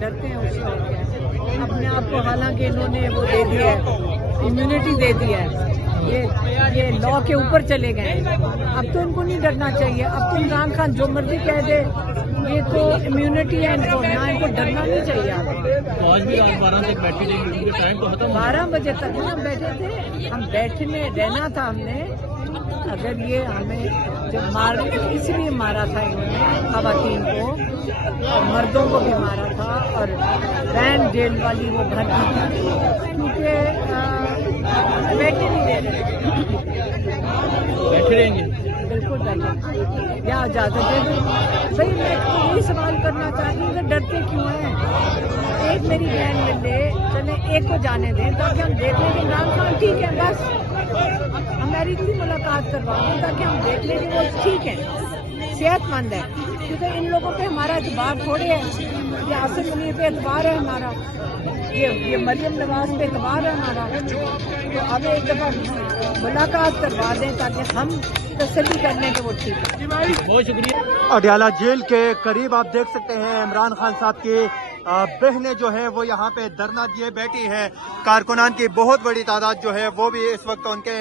ڈرتے ہیں اس سے اور کیا ہے. اپنے آپ کو حالانکہ انہوں نے وہ دے دیا ہے, امیونٹی دے دیا ہے, یہ لا کے اوپر چلے گئے ہیں. اب تو ان کو نہیں ڈرنا چاہیے. اب تو عمران خان جو مرضی کہہ دے, یہ تو امیونٹی ہے ان کو, نہ ان کو ڈرنا نہیں چاہیے. آج بھی رات 12 تک بیٹھے رہے, کیونکہ ٹائم تو ختم 12 بجے تک ہم بیٹھے تھے. ہم بیٹھنے رہنا تھا ہم نے. اگر یہ ہمیں جب اس لیے مارا تھا انہوں نے خواتین کو اور مردوں کو بھی مارا تھا, اور بین جیل والی وہ بھر دی تھی, کیونکہ بیٹھے نہیں دے رہے. بیٹھے رہیں گے بالکل بیٹھے یا اجازت دے دیں. بھائی میں یہی سوال کرنا چاہتی ہوں کہ ڈرتے کیوں ہیں؟ ایک میری بہن مل لے, چلے ایک کو جانے دیں تاکہ ہم دیکھ لیں کہ عمران خان ٹھیک ہے. بس ہماری بھی ملاقات کروا دیں تاکہ ہم دیکھ لیں کہ وہ ٹھیک ہے, صحت مند ہے. کیونکہ ان لوگوں پہ ہمارا اعتبار تھوڑے ہے. یہ آصف منیر پہ اعتبار ہے ہمارا, یہ مریم نواز پہ اعتبار ہے ہمارا. تو اب ایک دفعہ ملاقات کروا دیں تاکہ ہم تسلی کر لیں کہ وہ ٹھیک ہے. بہت شکریہ. اڈیالہ جیل کے قریب آپ دیکھ سکتے ہیں عمران خان صاحب کی بہنیں جو ہیں وہ یہاں پہ دھرنا دیے بیٹھی ہیں. کارکنان کی بہت بڑی تعداد جو ہے وہ بھی اس وقت ان کے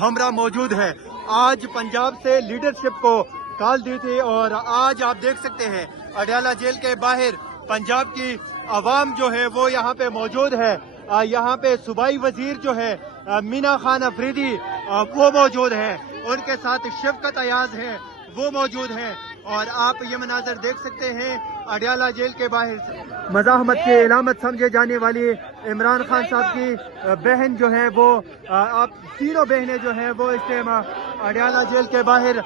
ہمراہ موجود ہے. آج پنجاب سے لیڈرشپ کو کال دی تھی, اور آج آپ دیکھ سکتے ہیں اڈیالہ جیل کے باہر پنجاب کی عوام جو ہے وہ یہاں پہ موجود ہے. یہاں پہ صوبائی وزیر جو ہے مینا خان افریدی وہ موجود ہیں, ان کے ساتھ شفقت ایاز ہیں وہ موجود ہیں. اور آپ یہ مناظر دیکھ سکتے ہیں اڈیالہ جیل کے باہر. مزاحمت کی علامت سمجھے جانے والی عمران خان صاحب کی بہن جو ہے وہ, آپ تینوں بہنیں جو ہیں وہ اس ٹائم اڈیالہ جیل کے باہر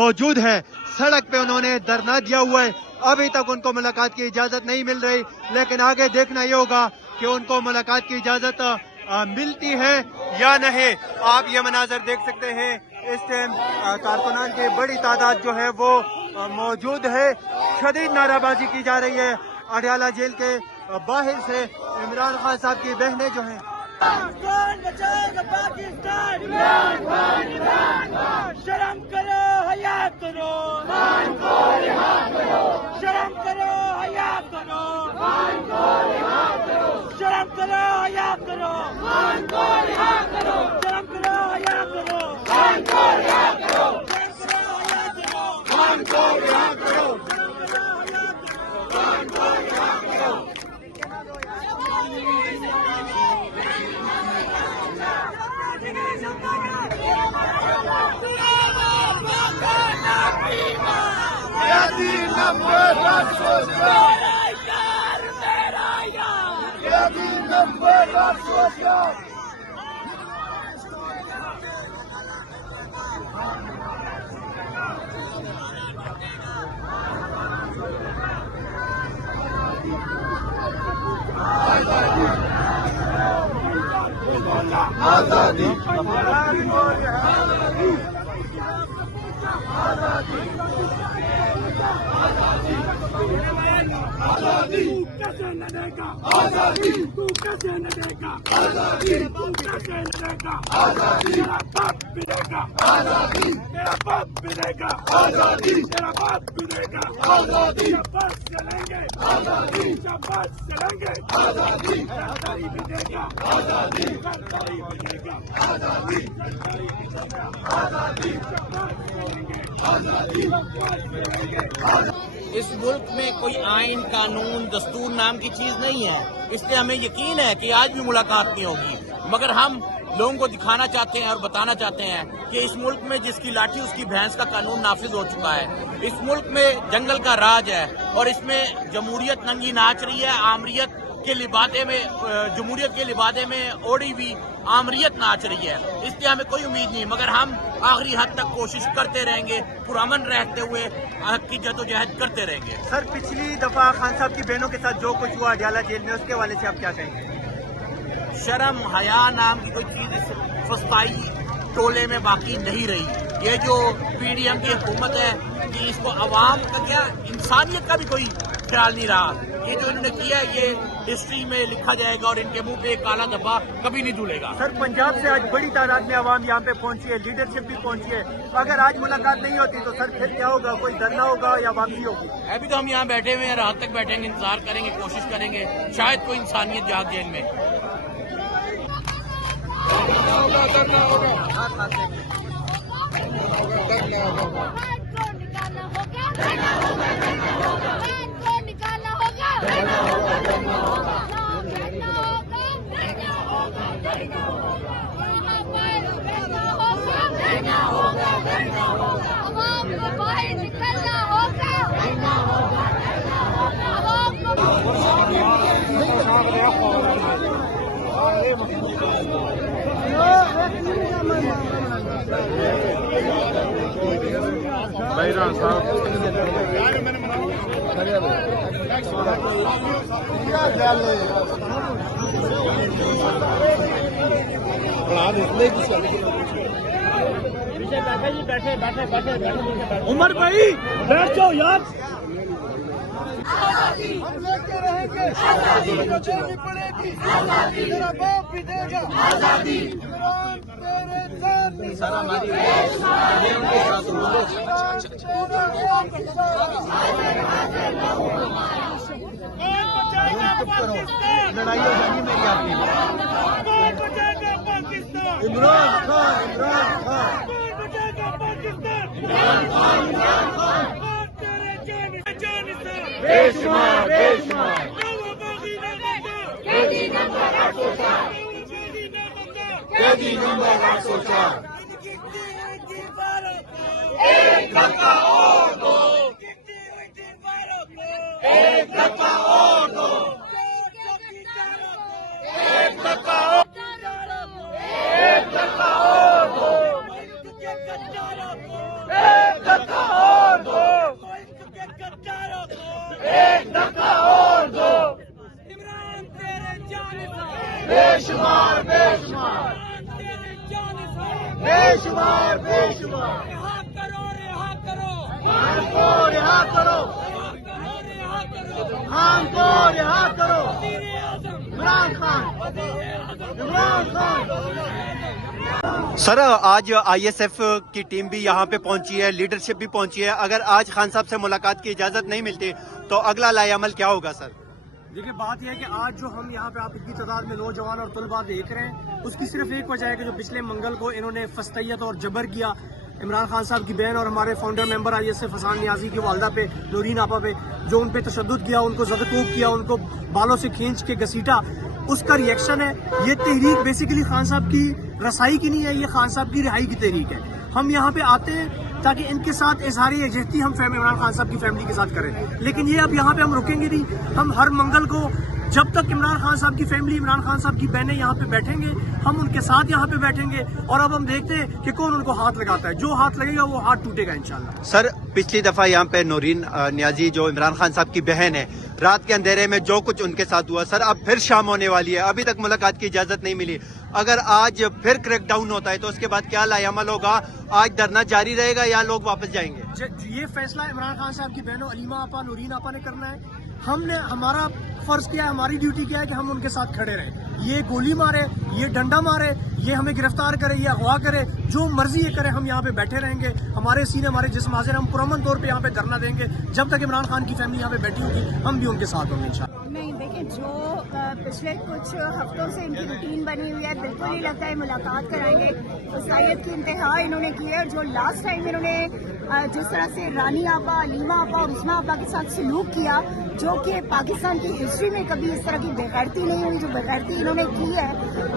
موجود ہیں. سڑک پہ انہوں نے دھرنا دیا ہوا ہے. ابھی تک ان کو ملاقات کی اجازت نہیں مل رہی, لیکن آگے دیکھنا یہ ہوگا کہ ان کو ملاقات کی اجازت ملتی ہے یا نہیں. آپ یہ مناظر دیکھ سکتے ہیں اس ٹائم کارکنان کی بڑی تعداد جو ہے وہ موجود ہے. شدید نعرہ بازی کی جا رہی ہے اڈیالہ جیل کے باہر سے. عمران خان صاحب کی بہنیں جو ہیں شرم کرو حیا کرو, شرم کرو حیا کرو, شرم کرو حیا کرو, شرم کرو حیا کرو, آزادی کیسے نہ دے گا, آزادی تو کیسے نہ دے گا, آزادی تو کیسے نہ دے گا, آزادی تیرا باپ بھی دے گا, آزادی تیرا باپ بھی دے گا, آزادی تیرا باپ بھی دے گا, آزادی بس چلیں گے, آزادی بس چلیں گے, آزادی سرکاری بھی دے گا, آزادی سرکاری بھی دے گا, آزادی سرکاری بھی دے گا, آزادی بس چلیں گے, آزادی بس چلیں گے. اس ملک میں کوئی آئین, قانون, دستور نام کی چیز نہیں ہے. اس لیے ہمیں یقین ہے کہ آج بھی ملاقات نہیں ہوگی, مگر ہم لوگوں کو دکھانا چاہتے ہیں اور بتانا چاہتے ہیں کہ اس ملک میں جس کی لاٹھی اس کی بھینس کا قانون نافذ ہو چکا ہے. اس ملک میں جنگل کا راج ہے, اور اس میں جمہوریت ننگی ناچ رہی ہے. آمریت کے لبادے میں, جمہوریت کے لبادے میں اوڑی ہوئی آمریت ناچ رہی ہے. اس لیے ہمیں کوئی امید نہیں, مگر ہم آخری حد تک کوشش کرتے رہیں گے, پرامن رہتے ہوئے حق کی جدوجہد کرتے رہیں گے. سر, پچھلی دفعہ خان صاحب کی بہنوں کے ساتھ جو کچھ ہوا اڈیالہ جیل میں, اس کے حوالے سے آپ کیا کہیں گے؟ شرم حیا نام کی کوئی چیز اس فسطائی ٹولے میں باقی نہیں رہی. یہ جو پی ڈی ایم کی حکومت ہے کہ اس کو عوام کا کیا, انسانیت کا بھی کوئی خیال نہیں رہا. یہ جو انہوں نے کیا ہے یہ हिस्ट्री में लिखा जाएगा और इनके मुंह पे एक काला धब्बा कभी नहीं धुलेगा। सर पंजाब से आज बड़ी तादाद में आवाम यहाँ पे पहुंची है, लीडरशिप भी पहुंची है, अगर आज मुलाकात नहीं होती तो सर फिर क्या होगा, कोई धरना होगा या वापसी होगी? अभी तो हम यहाँ बैठे हुए हैं, रात तक बैठेंगे, इंतजार करेंगे, कोशिश करेंगे, शायद कोई इंसानियत जाग जाए इनमें। उमर भाई बैठ जाओ यार। हम लेके रहेंगे आजादी, जो देनी पड़ेगी आजादी, तेरा बाप भी देगा आजादी। इमरान तेरे जान लड़ाई हो जाएगी मेरी आपकी। इमरान खान, इमरान खान, बेशुमार बेशुमार कैदी नंबर 804। एक धक्का और दो, एक धक्का और दो, एक धक्का और, एक धक्का और दो, एक धक्का और दो, एक धक्का और दो। इमरान तेरे जानिसार, बेशुमार बेशुमार बेशुमार बेशुमार, रिहा करो, रिहा करो, खान को रिहा करो, खान को रिहा करो, इमरान खान, इमरान खान। सर आज आईएसएफ की टीम भी यहाँ पे पहुंची है, लीडरशिप भी पहुंची है, अगर आज खान साहब से मुलाकात की इजाजत नहीं मिलती तो अगला लाएअमल क्या होगा सर? देखिए बात यह है कि आज जो हम यहाँ पे आप इतनी तादाद में नौजवान और तलबा देख रहे हैं, उसकी सिर्फ एक वजह है कि जो पिछले मंगल को इन्होंने फस्तैयत और जबर किया इमरान खान साहब की बहन और हमारे founder member ISF Hasan Niazi की वालदा पे, नूरीन आपा पे, जो उन पे तशद्दुद किया, उनको ज़दकोब किया, उनको बालों से खींच के घसीटा, उसका रिएक्शन है। ये तहरीक बेसिकली खान साहब की रसाई की नहीं है, ये खान साहब की रिहाई की तहरीक है। हम यहाँ पे आते हैं ताकि इनके साथ इजहार यकजहती हम इमरान खान साहब की फैमिली के साथ करें, लेकिन ये अब यहाँ पे हम रुकेंगे नहीं। हम हर मंगल को जब तक इमरान खान साहब की फैमिली, इमरान खान साहब की बहनें यहाँ पे बैठेंगे, हम उनके साथ यहाँ पे बैठेंगे और अब हम देखते हैं कि कौन उनको हाथ लगाता है। जो हाथ लगेगा वो हाथ टूटेगा इंशाल्लाह। सर पिछली दफा यहाँ पे नूरीन नियाजी जो इमरान खान साहब की बहन है, रात के अंधेरे में जो कुछ उनके साथ हुआ, सर अब फिर शाम होने वाली है, अभी तक मुलाकात की इजाजत नहीं मिली, अगर आज फिर क्रैकडाउन होता है तो उसके बाद क्या लाएअमल होगा? आज धरना जारी रहेगा या लोग वापस जाएंगे? ये फैसला इमरान खान साहब की बहनों अलीमा आपा, नूरीन आपा ने करना है। हमने, हमारा फर्ज किया है, हमारी ड्यूटी क्या है कि हम उनके साथ खड़े रहें। ये गोली मारे, ये डंडा मारे, ये हमें गिरफ्तार करे, ये अगवा करे, जो मर्जी ये करे, हम यहाँ पे बैठे रहेंगे। हमारे सीने, हमारे जिस्म हाजिर, हम पुरअमन तौर पे यहाँ पे धरना देंगे जब तक इमरान खान की फैमिली यहाँ पे बैठी होगी, हम भी उनके साथ होंगे इंशाल्लाह। नहीं देखिए, जो पिछले कुछ हफ्तों से इनकी रूटीन बनी हुई है, बिल्कुल नहीं लगता है मुलाकात कराएंगे। वसायत की इंतहा इन्होंने की है, और जो लास्ट टाइम इन्होंने जिस तरह से रानी आपा, अलीमा आपा और उस्मा आपा के साथ सलूक किया, जो कि पाकिस्तान की हिस्ट्री में कभी इस तरह की बेगैरती नहीं हुई, जो बेगैरती इन्होंने की है।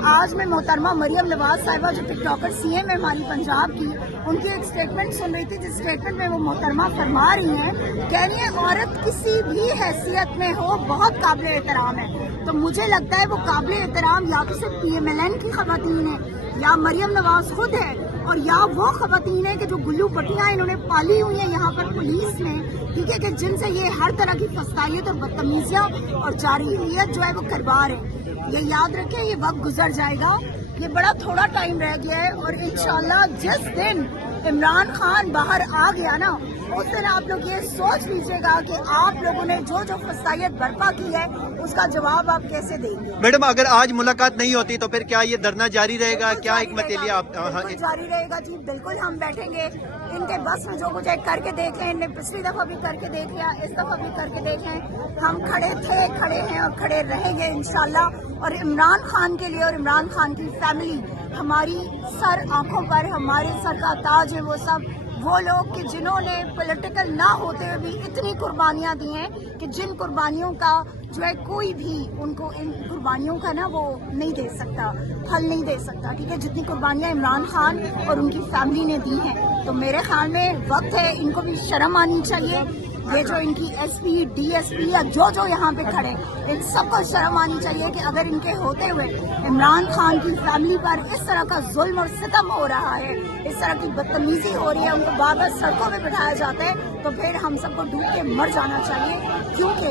आज मैं मोहतरमा मरियम नवाज साहिबा, जो टिकटॉकर सीएम है हमारी पंजाब की, उनकी एक स्टेटमेंट सुन रही थी, जिस स्टेटमेंट में वो मोहतरमा फरमा रही हैं, कह रही है औरत किसी भी हैसियत में हो बहुत काबिल एहतराम है। तो मुझे लगता है वो काबिल एहतराम या तो सिर्फ PMLN की खवातीन है, या मरियम नवाज खुद है, और या वो खवातीन है कि जो गुल्लू पट्टियां इन्होंने पाली हुई हैं यहाँ पर पुलिस ने, ठीक है, कि जिनसे ये हर तरह की फस्तायत और बदतमीजियां और जारहियत जो है वो करवा रहे हैं। ये याद रखें, ये वक्त गुजर जाएगा, ये बड़ा थोड़ा टाइम रह गया है, और इंशाल्लाह जिस दिन इमरान खान बाहर आ गया ना, उस दिन आप लोग ये सोच लीजिएगा कि आप लोगों ने जो जो फसाइयत बर्पा की है उसका जवाब आप कैसे देंगे। मैडम, अगर आज मुलाकात नहीं होती तो फिर क्या ये धरना जारी रहेगा? क्या एक मतलिया आप? बिल्कुल जारी रहेगा जी, बिल्कुल हम बैठेंगे। इनके बस में जो कुछ है करके देख लें, इनने पिछली दफा भी करके देख लिया, इस दफा भी करके देख लें। हम खड़े थे, खड़े हैं और खड़े रहेंगे इंशाल्लाह। और इमरान खान के लिए और इमरान खान की फैमिली हमारी सर आंखों पर, हमारे सर का ताज है। वो सब वो लोग कि जिन्होंने पॉलिटिकल ना होते हुए भी इतनी कुर्बानियां दी हैं कि जिन कुर्बानियों का जो है कोई भी उनको इन कुर्बानियों का ना वो नहीं दे सकता, फल नहीं दे सकता। ठीक है, जितनी कुर्बानियां इमरान खान और उनकी फैमिली ने दी हैं, तो मेरे ख्याल में वक्त है इनको भी शर्म आनी चाहिए। ये जो इनकी एसपी, डीएसपी या जो जो यहाँ पे खड़े, इन सबको शर्म आनी चाहिए कि अगर इनके होते हुए इमरान खान की फैमिली पर इस तरह का जुल्म और सितम हो रहा है, इस तरह की बदतमीजी हो रही है, उनको बार बार सड़कों पे बिठाया जाता है, तो फिर हम सबको डूब के मर जाना चाहिए। क्योंकि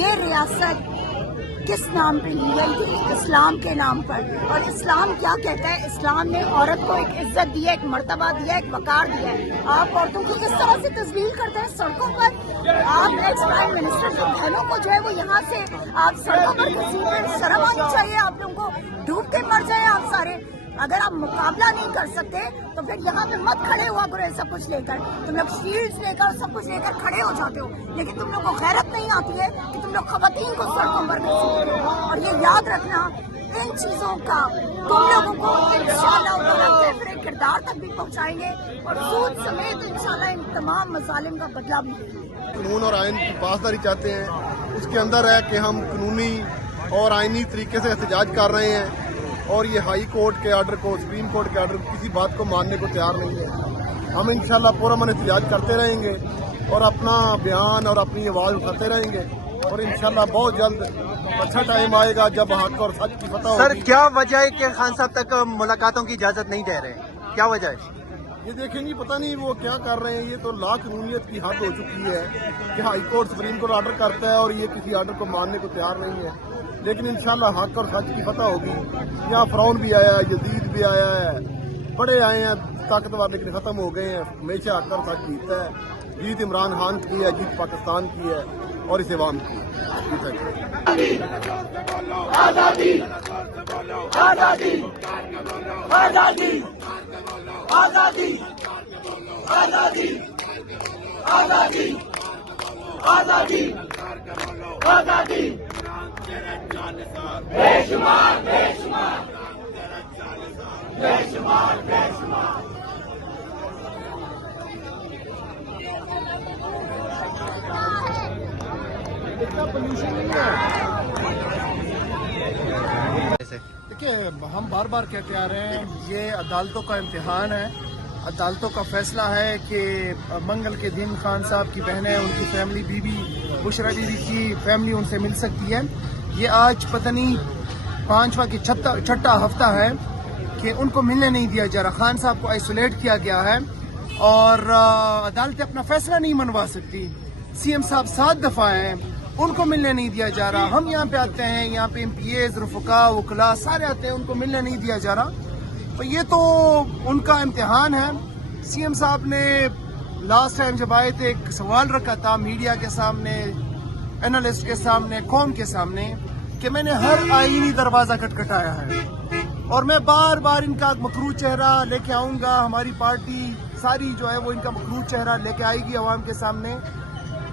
ये रियासत किस नाम पे ली गई थी? इस्लाम के नाम पर। और इस्लाम क्या कहता है? इस्लाम ने औरत को एक इज्जत दी है, एक मर्तबा दिया है, एक वकार दिया है। आप औरतों की इस तरह से तस्लील करते हैं सड़कों पर। आप एक्स प्राइम मिनिस्टर की बहनों को जो है वो यहाँ से आप सड़कों पर किसी पर शर्म आनी चाहिए। आप लोगों को डूब के मर जाए आप सारे। अगर आप मुकाबला नहीं कर सकते तो फिर यहाँ पे मत खड़े हुआ करो सब कुछ लेकर। तुम लोग शील्ड्स लेकर सब कुछ लेकर खड़े हो जाते हो, लेकिन तुम लोग को गैरत नहीं आती है कि तुम लोग खवातीन को सड़कों पर घसीटते हो। और ये याद रखना, इन चीजों का तुम लोगों को इंशाल्लाह फिर किरदार तक भी पहुँचाएंगे और सूद समेत इंशाल्लाह इन तमाम मसालिम का बदला भी लेंगे। कानून और आइन की पासदारी चाहते हैं, उसके अंदर है कि हम कानूनी और आइनी तरीके से एहतजाज कर रहे हैं और ये हाई कोर्ट के आर्डर को, सुप्रीम कोर्ट के आर्डर को किसी बात को मानने को तैयार नहीं है। हम इंशाल्लाह पूरा मन एहतजाज करते रहेंगे और अपना बयान और अपनी आवाज़ उठाते रहेंगे और इंशाल्लाह बहुत जल्द अच्छा टाइम आएगा जब हक और सच की फतह होगी। सर, क्या वजह है कि खान साहब तक मुलाकातों की इजाजत नहीं दे रहे? क्या वजह है? ये देखेंगे, पता नहीं वो क्या कर रहे हैं। ये तो ला कानूनियत की हद हो चुकी है कि high court, supreme court order करता है और ये किसी आर्डर को मानने को तैयार नहीं है। लेकिन इंशाल्लाह हक और सच की फतह होगी। यहाँ फरौन भी आया है, यजीद भी आया है, बड़े आए हैं ताकतवर, लेकिन खत्म हो गए हैं। हमेशा हक और सच जीतता है। जीत इमरान खान की है, जीत पाकिस्तान की है और इस अवाम की आजादी। बेशुमार बेशुमार बेशुमार बेशुमार। इतना पोल्यूशन नहीं है। देखिए, हम बार बार कहते आ रहे हैं, ये अदालतों का इम्तिहान है। अदालतों का फैसला है कि मंगल के दिन खान साहब की बहनें, उनकी फैमिली, बीबी बुशरा बीबी की फैमिली उनसे मिल सकती है। ये आज पता नहीं 5वां की छठा हफ्ता है कि उनको मिलने नहीं दिया जा रहा। खान साहब को आइसोलेट किया गया है और अदालतें अपना फैसला नहीं मनवा सकती। सीएम साहब 7 दफा हैं, उनको मिलने नहीं दिया जा रहा। हम यहाँ पे आते हैं, यहाँ पे MPAs, रफका, वकला सारे आते हैं, उनको मिलने नहीं दिया जा रहा। तो ये तो उनका इम्तिहान है। सीएम साहब ने लास्ट टाइम जब आए थे एक सवाल रखा था मीडिया के सामने, एनालिस्ट के सामने, कौम के सामने, कि मैंने हर आईनी दरवाजा खटखटाया है और मैं बार बार इनका मकरूज चेहरा लेके आऊंगा। हमारी पार्टी सारी जो है वो इनका मकरूज चेहरा लेके आएगी अवाम के सामने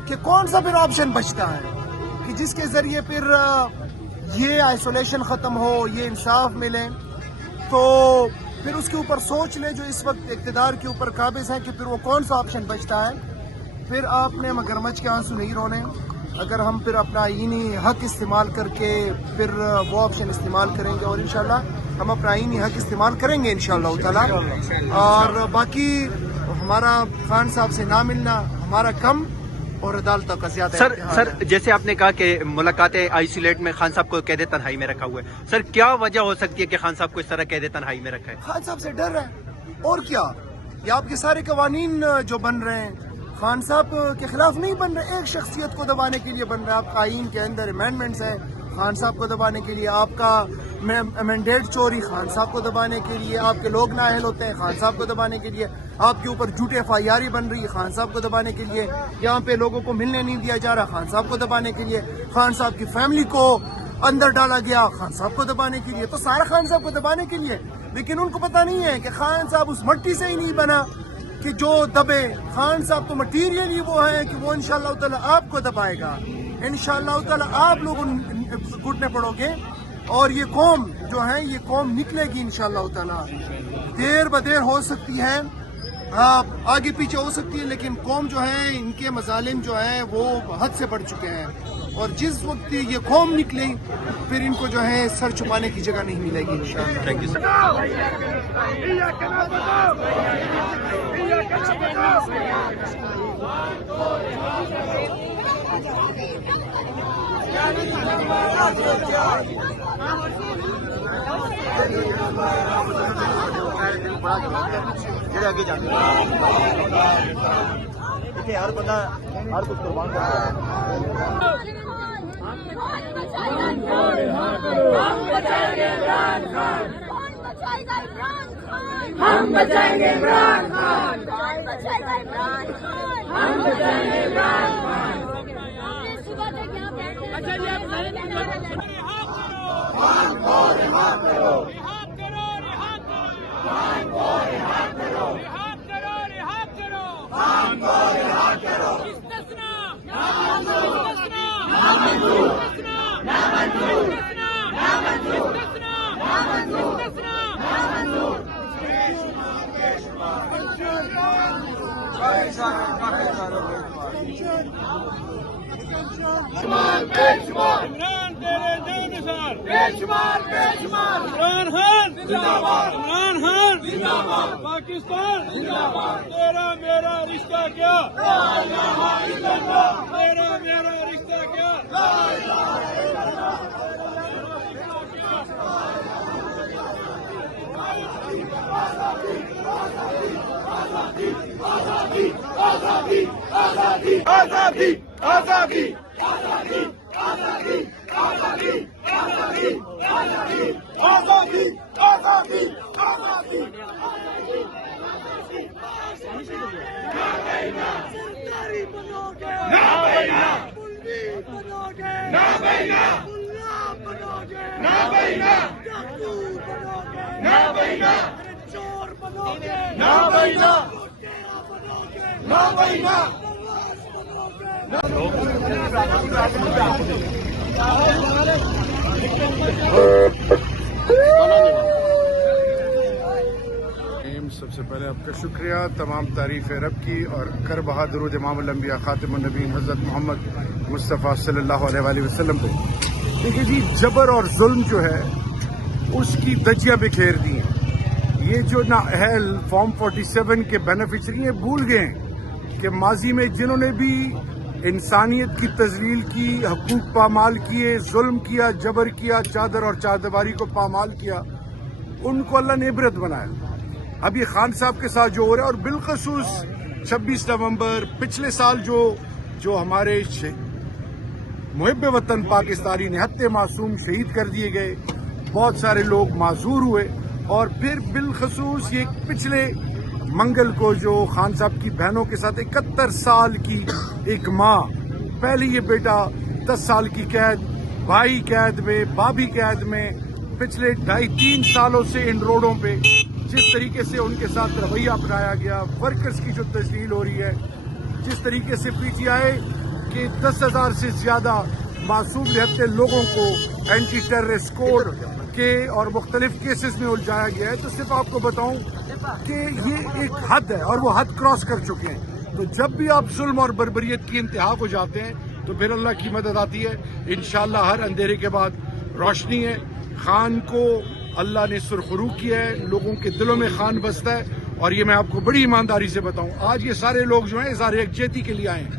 कि कौन सा फिर ऑप्शन बचता है कि जिसके जरिए फिर ये आइसोलेशन खत्म हो, ये इंसाफ मिले। तो फिर उसके ऊपर सोच ले जो इस वक्त इक़्तिदार के ऊपर काबिज है कि फिर वो कौन सा ऑप्शन बचता है। फिर आपने मगरमच्छ के आंसू नहीं रोने। अगर हम फिर अपना आईनी हक इस्तेमाल करके फिर वो ऑप्शन इस्तेमाल करेंगे और इंशाल्लाह हम अपना आईनी हक इस्तेमाल करेंगे इंशाल्लाह ताला। और बाकी हमारा खान साहब से ना मिलना हमारा कम और अदालतों का ज्यादा। सर, जैसे आपने कहा कि मुलाकातें आइसोलेट में खान साहब को कैद तन्हाई में रखा हुआ है, सर क्या वजह हो सकती है कि खान साहब को इस तरह कैद तन्हाई में रखा है? खान साहब से डर है और क्या। ये आपके सारे कवानीन जो बन रहे हैं खान साहब के खिलाफ नहीं बन रहे, एक शख्सियत को दबाने के लिए बन रहे हैं। आपका आइन के अंदर अमेंडमेंट्स है, خان صاحب کو دبانے کے لیے، آپ کا مینڈیٹ چوری خان صاحب کو دبانے کے لیے، آپ کے لوگ نااہل ہوتے ہیں خان صاحب کو دبانے کے لیے، آپ کے اوپر جھوٹے FIR بن رہی ہے خان صاحب کو دبانے کے لیے، یہاں پہ لوگوں کو ملنے نہیں دیا جا رہا خان صاحب کو دبانے کے لیے، خان صاحب کی فیملی کو اندر ڈالا گیا خان صاحب کو دبانے کے لیے، تو سارا خان صاحب کو دبانے کے لیے. لیکن ان کو پتہ نہیں ہے کہ خان صاحب اس مٹی سے ہی نہیں بنا کہ جو دبے. خان صاحب تو مٹیریل ہی وہ ہے کہ وہ انشاءاللہ تعالی آپ کو دبائے گا، انشاءاللہ تعالی آپ لوگ گھٹنے پڑو گے اور یہ قوم جو ہے یہ قوم نکلے گی انشاءاللہ تعالی. دیر بدیر ہو سکتی ہے، آگے پیچھے ہو سکتی ہے، لیکن قوم جو ہے ان کے مظالم جو ہیں وہ حد سے بڑھ چکے ہیں، اور جس وقت یہ قوم نکلے پھر ان کو جو ہے سر چھپانے کی جگہ نہیں ملے گی انشاءاللہ. Thank you sir. آگے جاتے ہر بندہ ہر کچھ قربان کرتا ہے. ہم بچائیں گے عمران خان، ہم بچائیں گے عمران خان، ہم بچائیں گے عمران خان. خان کو رہا کرو، رہا کرو، رہا کرو، رہا کرو، رہا کرو، رہا کرو، خان کو رہا کرو. استثناء نہ منظور، نہ منظور، نہ منظور، نہ منظور، نہ منظور، نہ منظور. عمران تیرے جانشار، بے شمار بے شمار. عمران خان زندہ باد، عمران خان زندہ باد. پاکستان زندہ باد. تیرا میرا رشتہ کیا؟ لا الہ الا اللہ. تیرا میرا رشتہ کیا؟ لا الہ الا اللہ. آزادی آزادی آزادی آزادی آزادی آزادی آزادی آزادی آزادی آزادی آزادی آزادی آزادی. سرکاری بنو گے، نابینا بنو گے، نابینا بنو گے، نابینا ڈاکو بنو گے، نابینا چور بنو گے، نابینا بنو گے، نابینا سب سے پہلے آپ کا شکریہ، تمام تعریف رب کی، اور کر بہادر امام الانبیاء خاتم النبیین حضرت محمد مصطفیٰ صلی اللہ علیہ وآلہ وسلم پہ. دیکھیے جی، جبر اور ظلم جو ہے اس کی دجیاں بکھیر دی ہیں. یہ جو نااہل فارم 47 کے بینیفیشری ہیں بھول گئے ہیں کہ ماضی میں جنہوں نے بھی انسانیت کی تذلیل کی، حقوق پامال کیے، ظلم کیا، جبر کیا، چادر اور چادرباری کو پامال کیا، ان کو اللہ نے عبرت بنایا. اب یہ خان صاحب کے ساتھ جو ہو رہا ہے، اور بالخصوص 26 نومبر پچھلے سال جو ہمارے محب وطن پاکستانی نہتے معصوم شہید کر دیے گئے، بہت سارے لوگ معذور ہوئے، اور پھر بالخصوص یہ پچھلے منگل کو جو خان صاحب کی بہنوں کے ساتھ 71 سال کی ایک ماں، پہلے یہ بیٹا 10 سال کی قید، بھائی قید میں، بھابھی قید میں، پچھلے 2.5-3 سالوں سے ان روڈوں پہ جس طریقے سے ان کے ساتھ رویہ اپنایا گیا، ورکرز کی جو تذلیل ہو رہی ہے، جس طریقے سے PTI کے 10,000 سے زیادہ معصوم نہتے لوگوں کو اینٹی ٹیررسٹ کوڈ کے اور مختلف کیسز میں الجھایا گیا ہے، تو صرف آپ کو بتاؤں کہ یہ ایک حد ہے اور وہ حد کراس کر چکے ہیں. تو جب بھی آپ ظلم اور بربریت کی انتہا کو جاتے ہیں تو پھر اللہ کی مدد آتی ہے. انشاءاللہ ہر اندھیرے کے بعد روشنی ہے. خان کو اللہ نے سرخرو کیا ہے، لوگوں کے دلوں میں خان بستا ہے. اور یہ میں آپ کو بڑی ایمانداری سے بتاؤں، آج یہ سارے لوگ جو ہیں اظہار یکجہتی کے لیے آئے ہیں.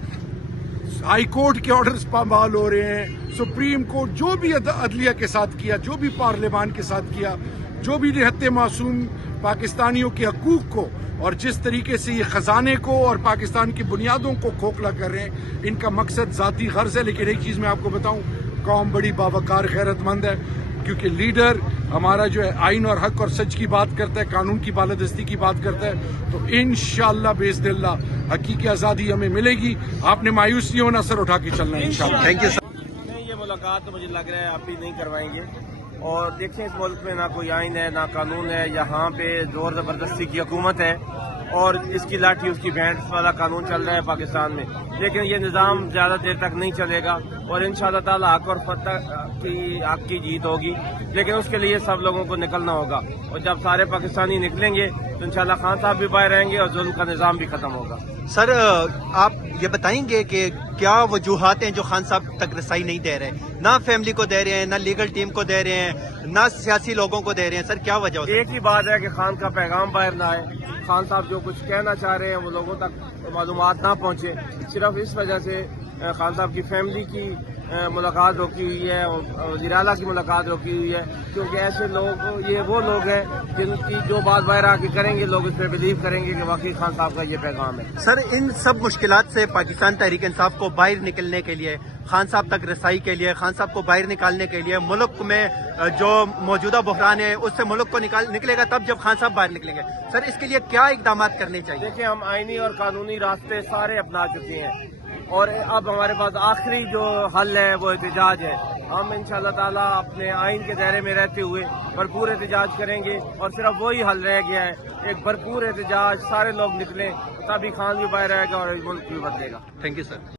ہائی کورٹ کے آرڈرز پامال ہو رہے ہیں، سپریم کورٹ جو بھی عدلیہ کے ساتھ کیا، جو بھی پارلیمان کے ساتھ کیا، جو بھی نہتے معصوم پاکستانیوں کے حقوق کو اور جس طریقے سے یہ خزانے کو اور پاکستان کی بنیادوں کو کھوکھلا کر رہے ہیں، ان کا مقصد ذاتی غرض ہے. لیکن ایک چیز میں آپ کو بتاؤں، कौम बड़ी बावकार खैरतमंद है, क्योंकि लीडर हमारा जो है आइन और हक और सच की बात करता है, कानून की बालादस्ती की बात करता है। तो इंशाअल्लाह बेइज़्निल्लाह हकीकी आज़ादी हमें मिलेगी। आपने मायूस नहीं होना, सर उठा के चलना है इंशाअल्लाह। Thank you sir. नहीं, ये मुलाकात तो मुझे लग रहा है आप भी नहीं करवाएंगे। और देखिए इस मुल्क में ना कोई आइन है ना कानून है, यहाँ पे जोर ज़बरदस्ती की हुकूमत है और इसकी लाठी उसकी भेंट वाला कानून चल रहा है पाकिस्तान में। लेकिन ये निज़ाम ज़्यादा देर तक नहीं चलेगा और इंशाअल्लाह ताला हक और हक की जीत होगी। लेकिन उसके लिए सब लोगों को निकलना होगा और जब सारे पाकिस्तानी निकलेंगे तो इंशाअल्लाह खान साहब भी बाहर रहेंगे और जुल्म का निज़ाम भी खत्म होगा। सर आप ये बताएंगे कि क्या वजूहात हैं जो खान साहब तक रसाई नहीं दे रहे, ना फैमिली को दे रहे हैं, ना लीगल टीम को दे रहे हैं, ना सियासी लोगों को दे रहे हैं? सर क्या वजह हो सकती है? एक ही बात है कि खान का पैगाम बाहर ना आए, खान साहब जो कुछ कहना चाह रहे हैं वो लोगों तक मालूमात ना पहुंचे। सिर्फ इस वजह से खान साहब की फैमिली की मुलाकात रोकी हुई है और वज़ीर आला की मुलाकात रोकी हुई है, क्योंकि ऐसे लोग ये वो लोग हैं जिनकी जो बात बाहर आके करेंगे लोग इस पर बिलीव करेंगे कि वाकई खान साहब का ये पैगाम है। सर इन सब मुश्किलात से पाकिस्तान तहरीक इंसाफ को बाहर निकलने के लिए, खान साहब तक रसाई के लिए, खान साहब को बाहर निकालने के लिए, मुल्क में जो मौजूदा बहरान है उससे मुल्क को निकलेगा तब जब खान साहब बाहर निकलेंगे। सर इसके लिए क्या इकदाम करने चाहिए? देखिए हम आईनी और कानूनी रास्ते सारे अपना चुके हैं और अब हमारे पास आखिरी जो हल है वो एहतजाज है। हम इंशाअल्लाह ताला अपने आइन के दायरे में रहते हुए भरपूर एहतजाज करेंगे और सिर्फ वही हल रह गया है, एक भरपूर एहतजाज, सारे लोग निकलें तभी खान भी बाहर आएगा और मुल्क भी बदलेगा। Thank you sir.